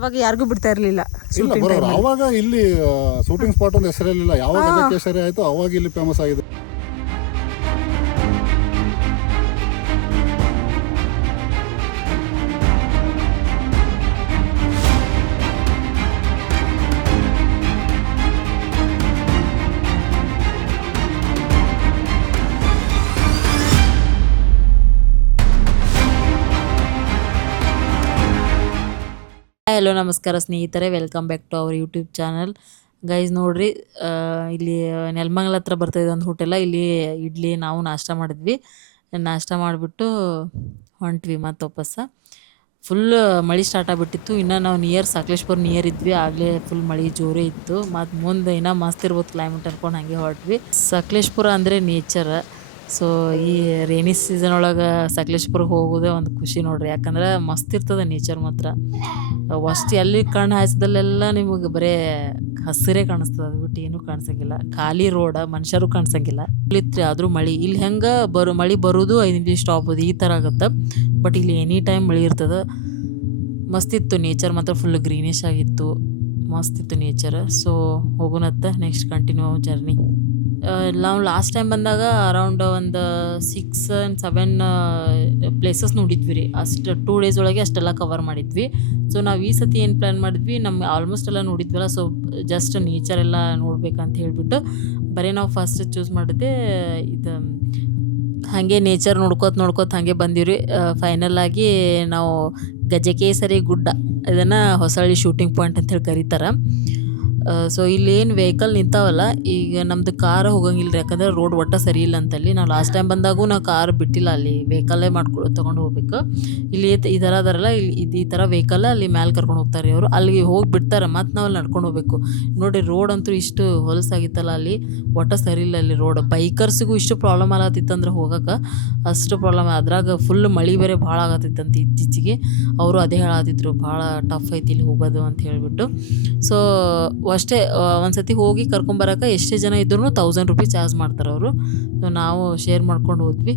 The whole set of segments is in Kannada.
ಅವಾಗ ಯಾರಿಗೂ ಬಿಡ್ತಾ ಇರಲಿಲ್ಲ ಇಲ್ಲ ಬರೋರು ಅವಾಗ ಇಲ್ಲಿ ಶೂಟಿಂಗ್ ಸ್ಪಾಟ್ ಒಂದು ಹೆಸರಿರಲಿಲ್ಲ. ಯಾವಾಗ ಗಜಕೇಸರಿ ಆಯಿತು ಅವಾಗ ಇಲ್ಲಿ ಫೇಮಸ್ ಆಗಿದೆ. ಹಲೋ ನಮಸ್ಕಾರ ಸ್ನೇಹಿತರೆ, welcome back to our YouTube channel. Guys ನೋಡ್ರಿ, ಇಲ್ಲಿ ನೆಲಮಂಗಲ ಹತ್ರ ಬರ್ತಾಯಿದೆ ಒಂದು ಹೋಟೆಲ. ಇಲ್ಲಿ ಇಡ್ಲಿ ನಾವು ನಾಷ್ಟ ಮಾಡಿದ್ವಿ. ನಾಷ್ಟ ಮಾಡಿಬಿಟ್ಟು ಹೊಂಟ್ವಿ ಮತ್ತು ವಾಪಸ್ಸ. ಫುಲ್ ಮಳೆ ಸ್ಟಾರ್ಟ್ ಆಗಿಬಿಟ್ಟಿತ್ತು. ಇನ್ನು ನಾವು ಸಕಲೇಶ್ಪುರ ನಿಯರ್ ಇದ್ವಿ. ಆಗಲೇ ಫುಲ್ ಮಳೆ ಜೋರೇ ಇತ್ತು. ಮತ್ತು ಮುಂದೆ ಇನ್ನೂ ಮಸ್ತ್ ಇರ್ಬೋದು ಕ್ಲೈಮೇಟ್ ಅನ್ಕೊಂಡು ಹಾಗೆ ಹೊರಟ್ವಿ. ಸಕಲೇಶ್ಪುರ ಅಂದರೆ ನೇಚರ್. ಸೊ ಈ ರೇನಿ ಸೀಸನ್ ಒಳಗೆ ಸಕಲೇಶ್ಪುರಕ್ಕೆ ಹೋಗೋದೇ ಒಂದು ಖುಷಿ ನೋಡ್ರಿ. ಯಾಕಂದ್ರೆ ಮಸ್ತ್ ಇರ್ತದೆ ನೇಚರ್ ಮಾತ್ರ. ಅಷ್ಟು ಎಲ್ಲಿ ಕಣ್ಣು ಹಾಯಿಸಿದಲ್ಲೆಲ್ಲ ನಿಮಗೆ ಬರೇ ಹಸಿರೇ ಕಾಣಿಸ್ತದೆ, ಅದು ಬಿಟ್ಟು ಏನೂ ಕಾಣಿಸಂಗಿಲ್ಲ. ಖಾಲಿ ರೋಡ, ಮನುಷ್ಯರು ಕಾಣಿಸಂಗಿಲ್ಲ. ಇಲ್ಲಿತ್ತು ಆದರೂ ಮಳೆ. ಇಲ್ಲಿ ಹೆಂಗೆ ಮಳೆ ಬರೋದು 5 ನಿಮಿಷ ಸ್ಟಾಪ್ ಅದು ಈ ಥರ ಆಗುತ್ತೆ. ಬಟ್ ಇಲ್ಲಿ ಎನಿ ಟೈಮ್ ಮಳೆ ಇರ್ತದೆ. ಮಸ್ತಿತ್ತು ನೇಚರ್ ಮಾತ್ರ. ಫುಲ್ ಗ್ರೀನಿಶ್ ಆಗಿತ್ತು, ಮಸ್ತಿತ್ತು ನೇಚರ್. ಸೊ ಹೋಗೋಣತ್ತ ನೆಕ್ಸ್ಟ್ ಕಂಟಿನ್ಯೂ ಜರ್ನಿ. ನಾವು ಲಾಸ್ಟ್ ಟೈಮ್ ಬಂದಾಗ ಅರೌಂಡ್ ಒಂದು 6 and 7 ಪ್ಲೇಸಸ್ ನೋಡಿದ್ವಿ ರೀ. ಅಷ್ಟು 2 days ಒಳಗೆ ಅಷ್ಟೆಲ್ಲ ಕವರ್ ಮಾಡಿದ್ವಿ. ಸೊ ನಾವು ಈ ಸತಿ ಏನು ಪ್ಲ್ಯಾನ್ ಮಾಡಿದ್ವಿ, ನಮ್ಮ ಆಲ್ಮೋಸ್ಟ್ ಎಲ್ಲ ನೋಡಿದ್ವಲ್ಲ. ಸೊ ಜಸ್ಟ್ ನೇಚರ್ ಎಲ್ಲ ನೋಡ್ಬೇಕಂತ ಹೇಳಿಬಿಟ್ಟು ಬರೀ ನಾವು ಫಸ್ಟ್ ಚೂಸ್ ಮಾಡಿದ್ದೆ ಇದು. ಹಾಗೆ ನೇಚರ್ ನೋಡ್ಕೋತ ಹಾಗೆ ಬಂದೀವಿ. ಫೈನಲ್ ಆಗಿ ನಾವು ಗಜಕೇಸರಿ ಗುಡ್ಡ, ಇದನ್ನು ಹೊಸಳ್ಳಿ ಶೂಟಿಂಗ್ ಪಾಯಿಂಟ್ ಅಂತೇಳಿ ಕರೀತಾರೆ. ಸೊ ಇಲ್ಲಿ ಏನು ವೆಹಿಕಲ್ ನಿಂತಾವಲ್ಲ, ಈಗ ನಮ್ಮದು ಕಾರ್ ಹೋಗಂಗಿಲ್ಲ ರೀ. ಯಾಕಂದರೆ ರೋಡ್ ಒಟ್ಟು ಸರಿ ಇಲ್ಲ ಅಂತಲ್ಲಿ. ನಾವು ಲಾಸ್ಟ್ ಟೈಮ್ ಬಂದಾಗೂ ನಾವು ಕಾರ್ ಬಿಟ್ಟಿಲ್ಲ, ಅಲ್ಲಿ ವೆಹಿಕಲ್ಲೇ ತೊಗೊಂಡು ಹೋಗ್ಬೇಕು. ಇಲ್ಲಿ ಈ ಥರ ಅದರಲ್ಲ, ಈ ಥರ ವೆಹಿಕಲ್ ಅಲ್ಲಿ ಮ್ಯಾಲೆ ಕರ್ಕೊಂಡು ಹೋಗ್ತಾರೆ ಅವರು. ಅಲ್ಲಿಗೆ ಹೋಗಿ ಬಿಡ್ತಾರೆ, ಮತ್ತು ನಾವು ಅಲ್ಲಿ ನಡ್ಕೊಂಡು ಹೋಗ್ಬೇಕು. ನೋಡಿರಿ ರೋಡ್ ಅಂತೂ ಇಷ್ಟು ಹೊಲಸಾಗಿತ್ತಲ್ಲ, ಅಲ್ಲಿ ಒಟ್ಟು ಸರಿ ಇಲ್ಲ ಅಲ್ಲಿ ರೋಡ್. ಬೈಕರ್ಸಿಗೂ ಇಷ್ಟು ಪ್ರಾಬ್ಲಮ್ ಆಗತ್ತಿತ್ತಂದ್ರೆ ಹೋಗೋಕೆ ಅಷ್ಟು ಪ್ರಾಬ್ಲಮ್. ಅದ್ರಾಗ ಫುಲ್ ಮಳೆ ಬೇರೆ ಭಾಳ ಆಗತ್ತಿತ್ತಂತ ಇತ್ತೀಚೆಗೆ. ಅವರು ಅದೇ ಹೇಳತ್ತಿದ್ರು, ಭಾಳ ಟಫ್ ಐತಿ ಇಲ್ಲಿ ಹೋಗೋದು ಅಂತ ಹೇಳಿಬಿಟ್ಟು. ಸೊ ಅಷ್ಟೇ ಒಂದು ಸತಿ ಹೋಗಿ ಕರ್ಕೊಂಬರೋಕೆ ಎಷ್ಟೇ ಜನ ಇದ್ರೂ 1000 ರೂಪೀಸ್ ಚಾರ್ಜ್ ಮಾಡ್ತಾರೆ ಅವರು. ಸೊ ನಾವು ಶೇರ್ ಮಾಡ್ಕೊಂಡು ಹೋದ್ವಿ.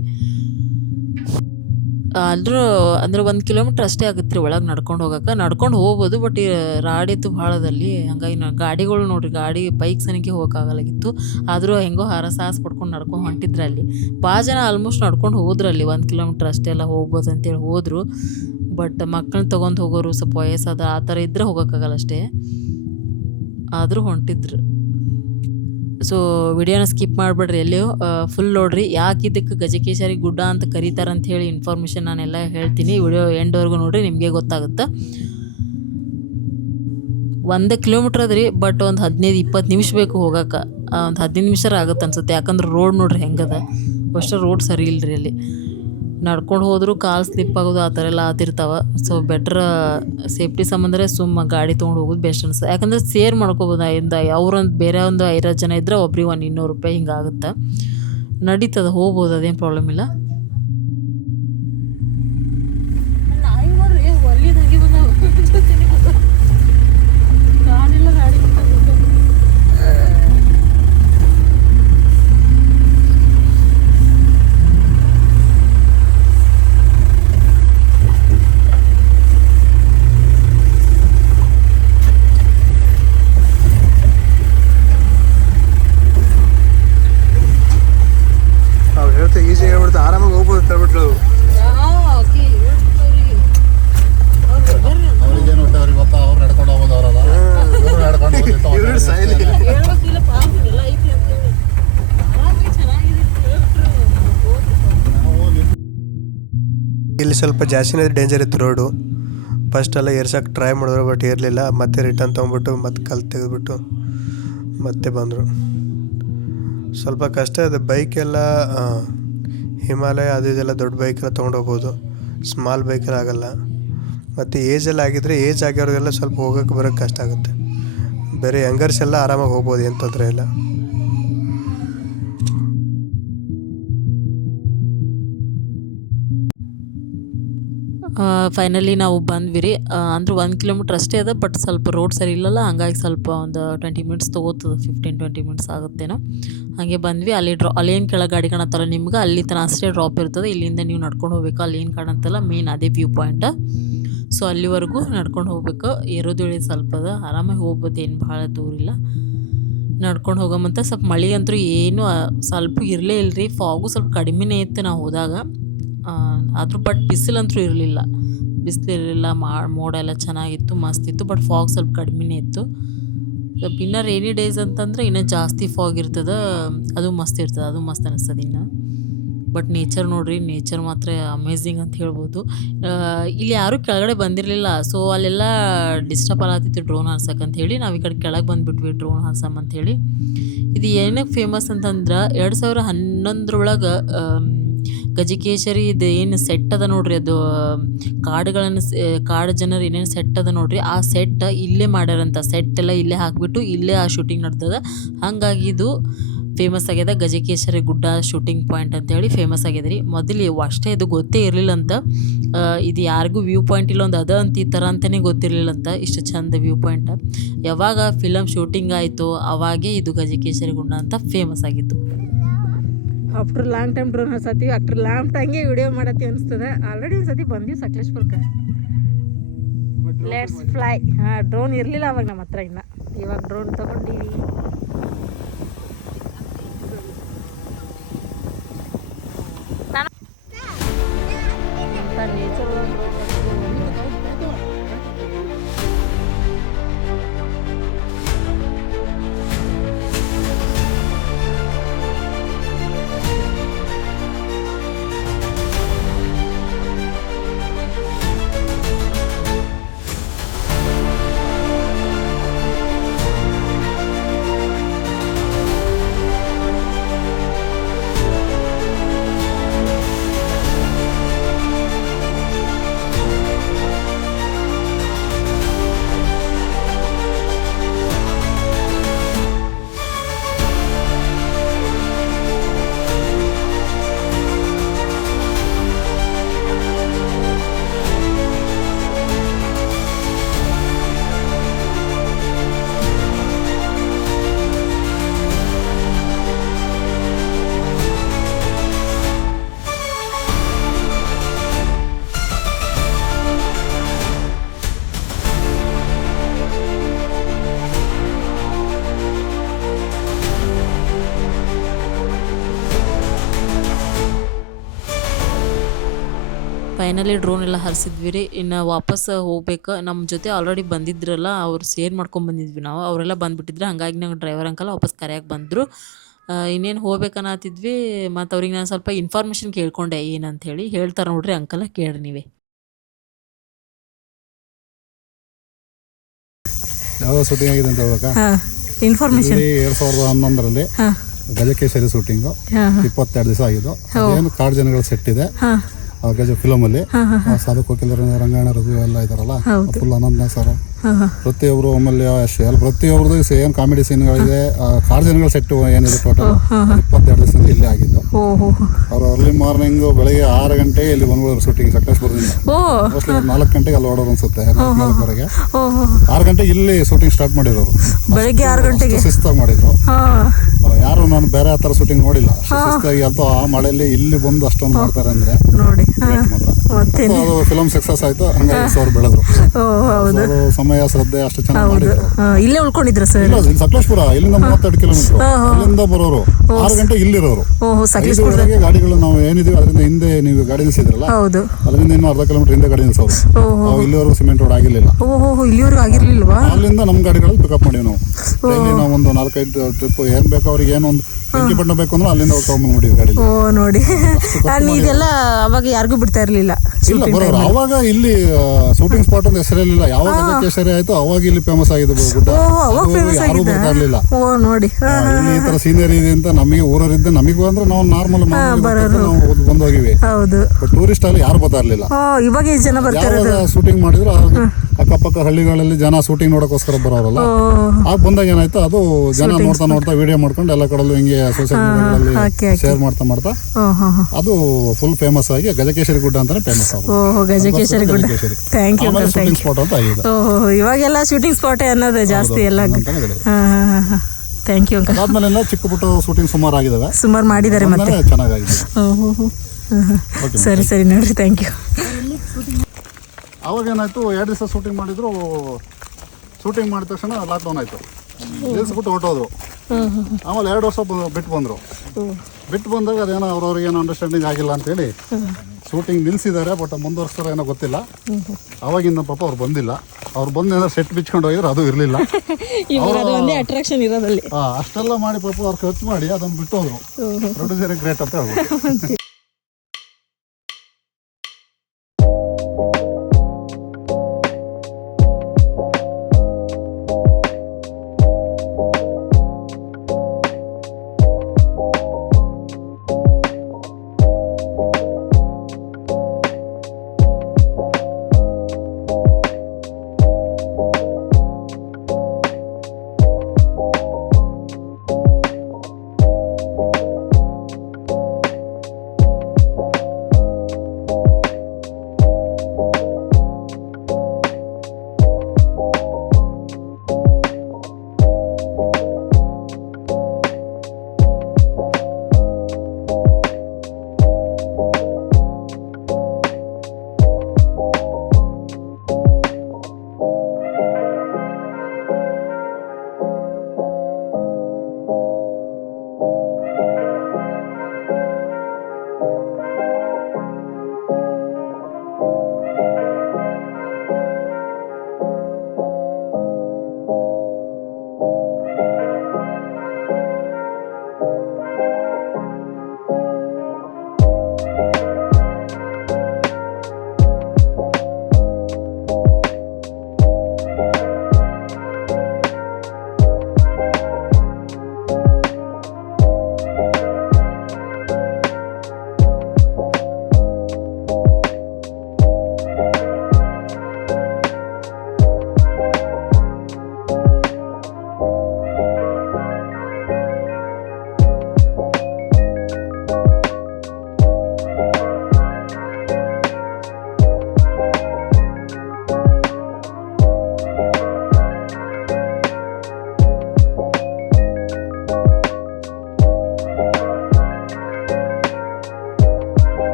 ಆದರೂ ಅಂದರೆ 1 ಕಿಲೋಮೀಟ್ರ್ ಅಷ್ಟೇ ಆಗುತ್ತೆ ರೀ ಒಳಗೆ ನಡ್ಕೊಂಡು ಹೋಗೋಕೆ. ನಡ್ಕೊಂಡು ಹೋಗ್ಬೋದು, ಬಟ್ ಈ ರಾಡಿತ್ತು ಭಾಳದಲ್ಲಿ. ಹಂಗಾಗಿ ಗಾಡಿಗಳು ನೋಡಿರಿ, ಬೈಕ್ ಸನಿಗೆ ಹೋಗೋಕ್ಕಾಗಲಾಗಿತ್ತು. ಆದರೂ ಹೆಂಗೋ ಸಾಹಸ ಪಡ್ಕೊಂಡು ನಡ್ಕೊಂಡು ಹೊಂಟಿದ್ರು. ಅಲ್ಲಿ ಭಾಳ ಜನ ಆಲ್ಮೋಸ್ಟ್ ನಡ್ಕೊಂಡು ಹೋದ್ರಲ್ಲಿ 1 ಕಿಲೋಮೀಟ್ರ್ ಅಷ್ಟೇ ಎಲ್ಲ ಹೋಗ್ಬೋದು ಅಂತೇಳಿ ಹೋದರು. ಬಟ್ ಮಕ್ಕಳನ್ನ ತೊಗೊಂಡು ಹೋಗೋರು, ಸ್ವಲ್ಪ ವಯಸ್ಸಾದ ಆ ಥರ ಇದ್ದರೆ ಹೋಗೋಕ್ಕಾಗಲ್ಲ ಅಷ್ಟೇ. ಆದರೂ ಹೊಂಟಿದ್ರು. ಸೊ ವಿಡಿಯೋನ ಸ್ಕಿಪ್ ಮಾಡಿಬಿಡ್ರಿ ಎಲ್ಲಿಯೂ, ಫುಲ್ ನೋಡ್ರಿ. ಯಾಕೆ ಇದಕ್ಕೆ ಗಜಕೇಸರಿ ಗುಡ್ಡ ಅಂತ ಕರೀತಾರೆ ಅಂತ ಹೇಳಿ ಇನ್ಫಾರ್ಮೇಷನ್ ನಾನೆಲ್ಲ ಹೇಳ್ತೀನಿ. ವಿಡಿಯೋ ಎಂಡ್ವರೆಗೂ ನೋಡ್ರಿ, ನಿಮಗೆ ಗೊತ್ತಾಗುತ್ತೆ. 1 ಕಿಲೋಮೀಟ್ರ್ ಅದ್ರಿ, ಬಟ್ ಒಂದು 15-20 ನಿಮಿಷ ಬೇಕು ಹೋಗೋಕೆ. ಒಂದು 15 ನಿಮಿಷ ಆಗುತ್ತೆ ಅನ್ಸುತ್ತೆ. ಯಾಕಂದ್ರೆ ರೋಡ್ ನೋಡ್ರಿ ಹೆಂಗದ, ಅಷ್ಟು ರೋಡ್ ಸರಿ ಇಲ್ಲರಿ ಅಲ್ಲಿ. ನಡ್ಕೊಂಡು ಹೋದರೂ ಕಾಲು ಸ್ಲಿಪ್ ಆಗೋದು ಆ ಥರ ಎಲ್ಲ ಆತಿರ್ತಾವೆ. ಸೊ ಬೆಟ್ರ್ ಸೇಫ್ಟಿ ಸಂಬಂಧ ಗಾಡಿ ತೊಗೊಂಡು ಹೋಗೋದು ಬೆಸ್ಟ್ ಅನ್ಸುತ್ತೆ. ಯಾಕಂದರೆ ಸೇರ್ ಮಾಡ್ಕೋಬೋದು. ಅವ್ರೊಂದು ಬೇರೆ ಒಂದು 5 ಜನ ಇದ್ದರೆ ಒಬ್ರಿಗೆ 100-200 ರೂಪಾಯಿ ಹಿಂಗಾಗುತ್ತೆ. ನಡೀತದೆ, ಹೋಗ್ಬೋದು, ಅದೇನು ಪ್ರಾಬ್ಲಮ್ ಇಲ್ಲ. ಈಸಿ ಹೇಳ್ಬಿಡ್ತು, ಆರಾಮಾಗಿ ಹೋಗ್ಬೋದು ಹೇಳ್ಬಿಟ್ರು. ಅವ್ರಿಗೇನು ಹೊಟ್ಟೆ ಅವ್ರಿಗೆ ಗೊತ್ತಾ, ಅವ್ರು ನಡ್ಕೊಂಡು ಹೋಗೋದು ಅವರಲ್ಲ, ಇವ್ರು ನಡ್ಕೊಂಡು ಇವ್ರು ಸಾಯ್ಲಿ. ಇಲ್ಲಿ ಸ್ವಲ್ಪ ಜಾಸ್ತಿನೇ ಡೇಂಜರ್ ಇತ್ತು ರೋಡು. ಫಸ್ಟ್ ಎಲ್ಲ ಏರ್ಸಕ್ಕೆ ಟ್ರೈ ಮಾಡಿದ್ರು, ಬಟ್ ಏರಲಿಲ್ಲ. ಮತ್ತೆ ರಿಟರ್ನ್ ತೊಗೊಂಡ್ಬಿಟ್ಟು ಮತ್ತೆ ಕಲ್ಲು ತೆಗೆದ್ಬಿಟ್ಟು ಮತ್ತೆ ಬಂದರು. ಸ್ವಲ್ಪ ಕಷ್ಟ ಇದೆ. ಬೈಕೆಲ್ಲ ಹಿಮಾಲಯ ಅದು ಇದೆಲ್ಲ ದೊಡ್ಡ ಬೈಕೆಲ್ಲ ತೊಗೊಂಡು ಹೋಗ್ಬೋದು, ಸ್ಮಾಲ್ ಬೈಕೆಲ್ಲ ಆಗೋಲ್ಲ. ಮತ್ತು ಏಜೆಲ್ಲ ಆಗಿದ್ದರೆ, ಏಜ್ ಆಗಿರೋದೆಲ್ಲ ಸ್ವಲ್ಪ ಹೋಗೋಕ್ಕೆ ಬರೋಕ್ಕೆ ಕಷ್ಟ ಆಗುತ್ತೆ. ಬೇರೆ ಯಂಗರ್ಸ್ ಎಲ್ಲ ಆರಾಮಾಗಿ ಹೋಗ್ಬೋದು, ಏನು ತೊಂದರೆ ಇಲ್ಲ. ಫೈನಲಿ ನಾವು ಬಂದ್ವಿ ರೀ. ಅಂದ್ರೆ 1 ಕಿಲೋಮೀಟ್ರ್ ಅಷ್ಟೇ ಅದ, ಬಟ್ ಸ್ವಲ್ಪ ರೋಡ್ ಸರಿ ಇಲ್ಲಲ್ಲ, ಹಂಗಾಗಿ ಸ್ವಲ್ಪ ಒಂದು 20 ಮಿನಿಟ್ಸ್ ತೊಗೋತದೆ. 15-20 ಮಿನಿಟ್ಸ್ ಆಗುತ್ತೇನೋ. ಹಾಗೆ ಬಂದ್ವಿ. ಅಲ್ಲೇನು ಕೆಳಗೆ ಗಾಡಿ ಕಾಣತ್ತಲ್ಲ ನಿಮ್ಗೆ, ಅಲ್ಲಿ ತನಕ ಅಷ್ಟೇ ಡ್ರಾಪ್ ಇರ್ತದೆ. ಇಲ್ಲಿಂದ ನೀವು ನಡ್ಕೊಂಡು ಹೋಗ್ಬೇಕು. ಅಲ್ಲಿ ಏನು ಕಾಣತ್ತಲ್ಲ ಮೇನ್ ಅದೇ ವ್ಯೂ ಪಾಯಿಂಟ್. ಸೊ ಅಲ್ಲಿವರೆಗೂ ನಡ್ಕೊಂಡು ಹೋಗ್ಬೇಕು. ಏರೋದು ಇಳಿದು ಸ್ವಲ್ಪ ಅದ, ಆರಾಮಾಗಿ ಹೋಗ್ಬೋದು, ಏನು ಭಾಳ ದೂರ ಇಲ್ಲ. ನಡ್ಕೊಂಡು ಹೋಗಮಂತ ಸ್ವಲ್ಪ ಮಳೆ ಅಂತೂ ಏನು ಸ್ವಲ್ಪ ಇರಲೇ ಇಲ್ಲರಿ. ಫಾಗು ಸ್ವಲ್ಪ ಕಡಿಮೆನೇ ಇತ್ತು ನಾವು ಹೋದಾಗ, ಆದರೂ ಬಟ್ ಬಿಸಿಲಂತೂ ಇರಲಿಲ್ಲ, ಬಿಸಿಲಿರಲಿಲ್ಲ. ಮೋಡ ಎಲ್ಲ ಚೆನ್ನಾಗಿತ್ತು, ಮಸ್ತಿತ್ತು. ಬಟ್ ಫಾಗ್ ಸ್ವಲ್ಪ ಕಡಿಮೆನೇ ಇತ್ತು. ಸ್ವಲ್ಪ ಇನ್ನೂ ರೈನಿ ಡೇಸ್ ಅಂತಂದ್ರೆ ಇನ್ನೂ ಜಾಸ್ತಿ ಫಾಗ್ ಇರ್ತದೆ, ಅದು ಮಸ್ತ್ ಇರ್ತದೆ, ಅದು ಮಸ್ತ್ ಅನ್ನಿಸ್ತದೆ ಇನ್ನು. ಬಟ್ ನೇಚರ್ ನೋಡ್ರಿ, ನೇಚರ್ ಮಾತ್ರ ಅಮೇಝಿಂಗ್ ಅಂತ ಹೇಳ್ಬೋದು. ಇಲ್ಲಿ ಯಾರೂ ಕೆಳಗಡೆ ಬಂದಿರಲಿಲ್ಲ, ಸೊ ಅಲ್ಲೆಲ್ಲ ಡಿಸ್ಟರ್ಬ್ ಆಗತ್ತಿತ್ತು ಡ್ರೋನ್ ಹಾರ್ಸಕ್ಕಂತ ಹೇಳಿ ನಾವು ಈ ಕಡೆ ಕೆಳಗೆ ಬಂದುಬಿಟ್ವಿ ಡ್ರೋನ್ ಹಾರ್ಸಮ್ಮಂಥೇಳಿ. ಇದು ಏನಕ್ಕೆ ಫೇಮಸ್ ಅಂತಂದ್ರೆ 2011 ಗಜಕೇಸರಿ ಇದು ಏನು ಸೆಟ್ ಅದ ನೋಡ್ರಿ, ಅದು ಕಾಡು ಜನರು ಏನೇನು ಸೆಟ್ ಅದ ನೋಡ್ರಿ, ಆ ಸೆಟ್ ಇಲ್ಲೇ ಮಾಡ್ಯಾರಂತ. ಸೆಟ್ ಎಲ್ಲ ಇಲ್ಲೇ ಹಾಕ್ಬಿಟ್ಟು ಇಲ್ಲೇ ಆ ಶೂಟಿಂಗ್ ನಡ್ದದ. ಹಾಗಾಗಿ ಇದು ಫೇಮಸ್ ಆಗ್ಯದ, ಗಜಕೇಸರಿ ಗುಡ್ಡ ಶೂಟಿಂಗ್ ಪಾಯಿಂಟ್ ಅಂತೇಳಿ ಫೇಮಸ್ ಆಗ್ಯದ ರೀ. ಮೊದಲು ಅಷ್ಟೇ ಇದು ಗೊತ್ತೇ ಇರಲಿಲ್ಲ ಅಂತ, ಇದು ಯಾರಿಗೂ ವ್ಯೂ ಪಾಯಿಂಟ್ ಇಲ್ಲೊಂದು ಅದ ಅಂತ ಈ ಥರ ಅಂತಲೇ ಗೊತ್ತಿರಲಿಲ್ಲ ಅಂತ, ಇಷ್ಟು ಚಂದ ವ್ಯೂ ಪಾಯಿಂಟ್. ಯಾವಾಗ ಫಿಲಮ್ ಶೂಟಿಂಗ್ ಆಯಿತು ಅವಾಗೇ ಇದು ಗಜಕೇಸರಿ ಗುಡ್ಡ ಅಂತ ಫೇಮಸ್ ಆಗಿತ್ತು. ಆಫ್ಟರ್ ಲಾಂಗ್ ಟೈಮ್ ಡ್ರೋನ್ ಹರ್ಸತ್ತೀವಿ, ಆಫ್ಟರ್ ಲಾಂಗ್ ಟೈಮ್ಗೆ ವಿಡಿಯೋ ಮಾಡತ್ತೀವಿ ಅನಿಸ್ತದೆ. ಆಲ್ರೆಡಿ ಒಂದು ಸತಿ ಬಂದೀವಿ ಸಕಲೇಶ್ಪುರಕ್ಕೆ. Let's fly. ಡ್ರೋನ್ ಇರಲಿಲ್ಲ ಅವಾಗ ನಮ್ಮ ಹತ್ರ, ಇವಾಗ ಡ್ರೋನ್ ತೊಗೊಂಡಿವಿ. ನೇಚರ್ ಫೈನಲಿ ಡ್ರೋನ್ ಎಲ್ಲ ಹರಿಸಿದ್ವಿ ರೀ. ಇನ್ನು ವಾಪಸ್ ಹೋಗ್ಬೇಕು. ನಮ್ಮ ಜೊತೆ ಆಲ್ರೆಡಿ ಬಂದಿದ್ರಲ್ಲ, ಅವ್ರು ಶೇರ್ ಮಾಡ್ಕೊಂಡು ಬಂದಿದ್ವಿ ನಾವು, ಅವರೆಲ್ಲ ಬಂದುಬಿಟ್ಟಿದ್ರು. ಹಾಗಾಗಿ ನಂಗೆ ಡ್ರೈವರ್ ಅಂಕಲ್ ವಾಪಸ್ ಕರೆಯೋಕೆ ಬಂದರು. ಇನ್ನೇನು ಹೋಗ್ಬೇಕನ್ನತ್ತಿದ್ವಿ. ಮತ್ತು ಅವ್ರಿಗೆ ನಾನು ಸ್ವಲ್ಪ ಇನ್ಫಾರ್ಮೇಷನ್ ಕೇಳ್ಕೊಂಡೆ ಏನಂಥೇಳಿ. ಹೇಳ್ತಾರೆ ನೋಡ್ರಿ ಅಂಕಲ್, ಕೇಳ್ರಿ ನೀವೇ. ಯಾವ ಶೂಟಿಂಗ್ ಆಗಿದೆ ಅಂತ ಹೇಳ್ಬೇಕಾ? ಇನ್ಫಾರ್ಮೇಶನ್ 2011 ಗಜಕೇಸರಿ ಶೂಟಿಂಗು 22 ದಿವಸ ಆಗಿದ್ದು. ಏನು ಕಾಡು ಜನಗಳ ಸೆಟ್ ಇದೆ ಗಜ ಫಿಲಮಲ್ಲಿ. ಸಾಧು ಕೋಕಿಲ ರಂಗಾಯಣ ರಘು ಎಲ್ಲ ಇದಾರಲ್ಲ, ಫುಲ್ ಅನಂತ ಸರ್ ಪ್ರತಿಯೊಬ್ಬರು, ಆಮೇಲೆ ಪ್ರತಿಯೊಬ್ಬರದು ಏನು ಕಾಮಿಡಿ ಸೀನ್ಗಳಿದೆ. ಕಾಡು ಜನಗಳ ಸೆಟ್ ಏನಿದೆ ಟೋಟಲ್ 22 ದಿವಸದಲ್ಲಿ ಇಲ್ಲೇ ಆಗಿದ್ದು. ಅವರು ಅರ್ಲಿ ಮಾರ್ನಿಂಗ್ ಬೆಳಗ್ಗೆ 6 ಗಂಟೆಗೆ ಇಲ್ಲಿ ಬಂದ್ಬಿಡೋರು ಶೂಟಿಂಗ್ ಸಕಲೇಶ್ಪುರದಿಂದ. ಮೋಸ್ಟ್ಲಿ 4 ಗಂಟೆಗೆ ಅಲ್ಲಿ ಓಡೋರು ಅನ್ಸುತ್ತೆ, 4:30ವರೆಗೆ. 6 ಗಂಟೆಗೆ ಇಲ್ಲಿ ಶೂಟಿಂಗ್ ಸ್ಟಾರ್ಟ್ ಮಾಡಿರೋರು. ಬೆಳಗ್ಗೆ 6 ಗಂಟೆಗೆ ಶಿಸ್ತಾಗಿ ಮಾಡಿದ್ರು. ಯಾರು ನಾನು ಬೇರೆ ಆ ಥರ ಶೂಟಿಂಗ್ ನೋಡಿಲ್ಲ. ಶಿಸ್ತಾಗಿ ಅಥವಾ ಆ ಮಳೆಯಲ್ಲಿ ಇಲ್ಲಿ ಬಂದು ಅಷ್ಟೊಂದು ಮಾಡ್ತಾರೆ ಅಂದ್ರೆ ನೋಡಿ. ಅದು ಫಿಲಮ್ ಸಕ್ಸಸ್ ಆಯ್ತು. ಹಂಗಾಗಿ ಅವ್ರು ಬೆಳೆದ್ರು. ಸಮಯ ಶ್ರದ್ಧೆ ಅಷ್ಟು ಚೆನ್ನಾಗಿ ಮಾಡಿದ್ರು. ಇಲ್ಲೇ ಉಳ್ಕೊಂಡಿದ್ರ ಸರ್? ಇಲ್ಲ, ಸಕಲೇಶ್ಪುರ ಇಲ್ಲಿಂದ 32 ಕಿಲೋಮೀಟರ್. ಅಲ್ಲಿಂದ ಬರೋರು 6 ಗಂಟೆ ಇಲ್ಲಿರೋರು. 5:30 ಗಾಡಿಗಳು ನಾವು ಏನಿದೀವಿ ಅದರಿಂದ ಹಿಂದೆ ನೀವು ಗಾಡಿ ನಿಲ್ಸಿದ್ರಲ್ಲ, ಅದರಿಂದ ಇನ್ನೂ 1/2 ಕಿಲೋಮೀಟರ್ ಹಿಂದೆ ಗಾಡಿ ನಿಲ್ಸೋರು. ಇಲ್ಲಿವರೆಗೂ ಸಿಮೆಂಟ್ ರೋಡ್ ಆಗಿರ್ಲಿಲ್ಲ. ಇಲ್ಲಿವರೆಗೂ ಆಗಿರ್ಲಿಲ್ವಾ? ಅಲ್ಲಿಂದ ನಮ್ಮ ಗಾಡಿಗಳಲ್ಲಿ ಪಿಕಪ್ ಮಾಡಿವಿ ನಾವು. ನಾವು ಒಂದು 4-5 ಟ್ರಿಪ್ ಏನ್ ಬೇಕು ಅವ್ರಿಗೆ, ಏನೊಂದು ಬೆಂಕಿ ಬಣ್ಣ ಬೇಕು ಅಂದ್ರೆ ಅಲ್ಲಿಂದ ತಗೊಂಡ್ಬಂದ್ಬಿಟ್ಟಿವಿ ಗಾಡಿ. ನೋಡಿ, ಇದೆಲ್ಲ ಅವಾಗ ಯಾರಿಗೂ ಬಿಡ್ತಾ ಇರ್ಲಿಲ್ಲ. ಇಲ್ಲ ಬರೋರು ಅವಾಗ ಇಲ್ಲಿ ಶೂಟಿಂಗ್ ಸ್ಪಾಟ್ ಅಂತ ಹೆಸರಿರಲಿಲ್ಲ. ಯಾವಾಗ ಗಜಕೇಸರಿ ಆಯ್ತು ಅವಾಗ ಇಲ್ಲಿ ಫೇಮಸ್ ಆಗಿದೆ ಗುಡ್ಡ. ಯಾರು ಬರ್ತಾ ಇರ್ಲಿಲ್ಲ. ನೋಡಿ, ಇಲ್ಲಿ ಈ ತರ ಸೀನರಿ ಇದೆ ಅಂತ ನಮಗೆ ಊರವರಿದ್ದ ನಮಗೂ ಅಂದ್ರೆ ನಾವು ನಾರ್ಮಲ್ ನಾವು ಬಂದು ಹೋಗಿವಿ. ಬಟ್ ಟೂರಿಸ್ಟ್ ಅಲ್ಲಿ ಯಾರು ಬರ್ತಾ ಇರ್ಲಿಲ್ಲ. ಇವಾಗ ಜನ ಬರ್ತಾರೆ. ಶೂಟಿಂಗ್ ಮಾಡಿದ್ರು ಅಕ್ಕಪಕ್ಕ ಹಳ್ಳಿಗಳಲ್ಲಿ ಜನ ಶೂಟಿಂಗ್ ನೋಡೋಕೋಸ್ಕರ ಬರೋರಲ್ಲ. ಆಗ ಬಂದಾಗ ಏನಾಯ್ತು, ಅದು ಜನ ನೋಡ್ತಾ ನೋಡ್ತಾ ವಿಡಿಯೋ ಮಾಡ್ಕೊಂಡು ಎಲ್ಲ ಕಡೆಲ್ಲೂ ಹಿಂಗೆ ಸೋಷಿಯಲ್ ಮೀಡಿಯಾಗಳಲ್ಲಿ ಶೇರ್ ಮಾಡ್ತಾ ಮಾಡ್ತಾ ಅದು ಫುಲ್ ಫೇಮಸ್ ಆಗಿ ಗಜಕೇಸರಿ ಗುಡ್ಡ ಅಂತಾನೆ ಫೇಮಸ್ ಆಗುತ್ತೆ. ಗಜಕೇಸರಿ ಗುಡ್ಡ. Thank you. ಶೂಟಿಂಗ್ ಸ್ಪಾಟ್ ಅಂತ ಆಗಿದೆ. ಇವಾಗೆಲ್ಲ ಶೂಟಿಂಗ್ ಸ್ಪಾಟ್ ಅನ್ನೋದು ಜಾಸ್ತಿ ಎಲ್ಲ. Thank you uncle. ಅದಾದ್ಮೇಲೆ ಚಿಕ್ಕ ಪುಟ್ಟ ಶೂಟಿಂಗ್ ಸುಮಾರು ಆಗಿದಾವೆ, ಸುಮಾರು ಮಾಡಿದ್ದಾರೆ, ಮತ್ತೆ ಚೆನ್ನಾಗಿದೆ. ಸರಿ ಸರಿ ನೋಡ್ರಿ, ಥ್ಯಾಂಕ್ ಯು. ಅವಾಗ ಏನಾಯಿತು 2 ದಿವಸ ಶೂಟಿಂಗ್ ಮಾಡಿದ್ರು. ಶೂಟಿಂಗ್ ಮಾಡಿದ ತಕ್ಷಣ ಲಾಕ್ಡೌನ್ ಆಯಿತು. ನಿಲ್ಲಿಸ್ಬಿಟ್ಟು ಹೊರಟೋದ್ರು. ಆಮೇಲೆ 2 ವರ್ಷ ಬಿಟ್ಟು ಬಂದರು. ಬಿಟ್ಟು ಬಂದಾಗ ಅದೇನೋ ಅವ್ರವ್ರಿಗೆ ಏನೋ ಅಂಡರ್ಸ್ಟ್ಯಾಂಡಿಂಗ್ ಆಗಿಲ್ಲ ಅಂತೇಳಿ ಶೂಟಿಂಗ್ ನಿಲ್ಲಿಸಿದ್ದಾರೆ. ಬಟ್ ಮುಂದುವರ್ಸ್ತಾರೆ ಏನೋ ಗೊತ್ತಿಲ್ಲ. ಅವಾಗಿಂದ ಪಾಪ ಅವ್ರು ಬಂದಿಲ್ಲ. ಅವ್ರು ಬಂದು ಸೆಟ್ ಬಿಚ್ಕೊಂಡು ಹೋಗಿದ್ರೆ ಅದು ಇರಲಿಲ್ಲ. ಒಂದೇ ಅಟ್ರಾಕ್ಷನ್ ಇರೋದಲ್ಲಿ ಅಷ್ಟೆಲ್ಲ ಮಾಡಿ ಪಾಪ ಅವ್ರು ಖರ್ಚು ಮಾಡಿ ಅದನ್ನು ಬಿಟ್ಟು ಹೋದ್ರು. ಪ್ರೊಡ್ಯೂಸರ್ ಗ್ರೇಟ್ ಅಂತ ಹೇಳ್ಬೋದು.